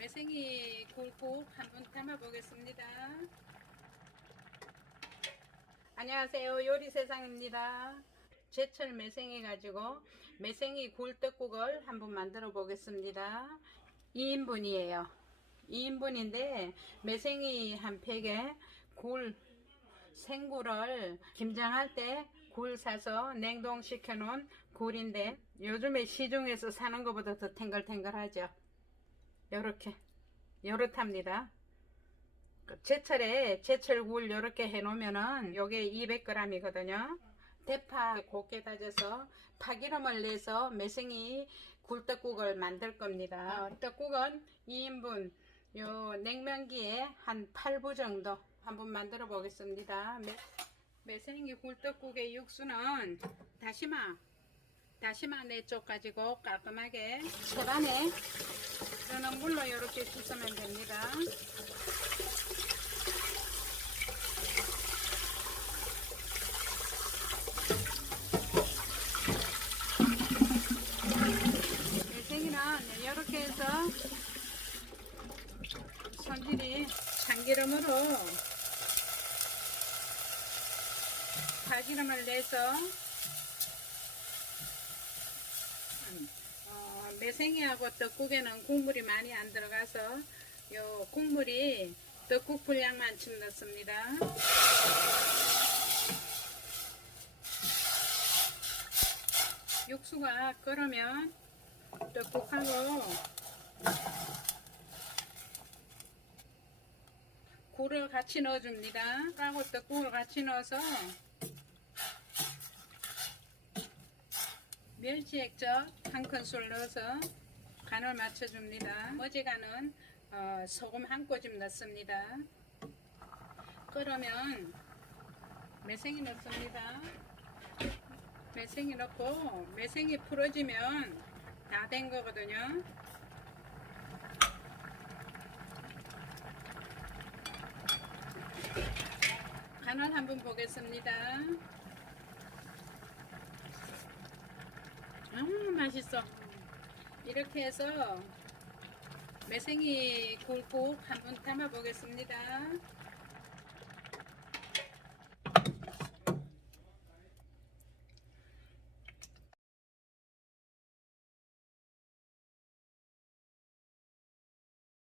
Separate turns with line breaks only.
매생이 굴국 한번 담아 보겠습니다. 안녕하세요. 요리 세상입니다. 제철 매생이 가지고 매생이 굴떡국을 한번 만들어 보겠습니다. 2인분이에요. 2인분인데 매생이 한 팩에 굴 생굴을 김장할 때 굴 사서 냉동시켜 놓은 굴인데 요즘에 시중에서 사는 것보다 더 탱글탱글하죠. 요렇게 요렇답니다. 그 제철에 제철 굴 요렇게 해 놓으면은 요게 200g이거든요. 대파 곱게 다져서 파기름을 내서 매생이 굴떡국을 만들 겁니다. 어, 떡국은 2인분 요 냉면기에 한 8부 정도 한번 만들어 보겠습니다. 매, 매생이 굴떡국의 육수는 다시마 다시마 4쪽 가지고 깔끔하게 계란에 끓는 물로 이렇게 씻으면 됩니다. 매생이는 이렇게 해서 손질이 참기름으로 파기름을 내서 음, 어, 매생이하고 떡국에는 국물이 많이 안 들어가서 요 국물이 떡국 분량만큼 넣습니다. 육수가 끓으면 떡국하고 굴을 같이 넣어줍니다. 하고 떡국을 같이 넣어서 멸치 액젓 한 큰술 넣어서 간을 맞춰줍니다. 어지간은 어, 소금 한 꼬집 넣습니다. 끓으면 매생이 넣습니다. 매생이 넣고 매생이 풀어지면 다 된 거거든요. 간을 한번 보겠습니다. 음 맛있어. 이렇게 해서 매생이 굴국 한번 담아 보겠습니다.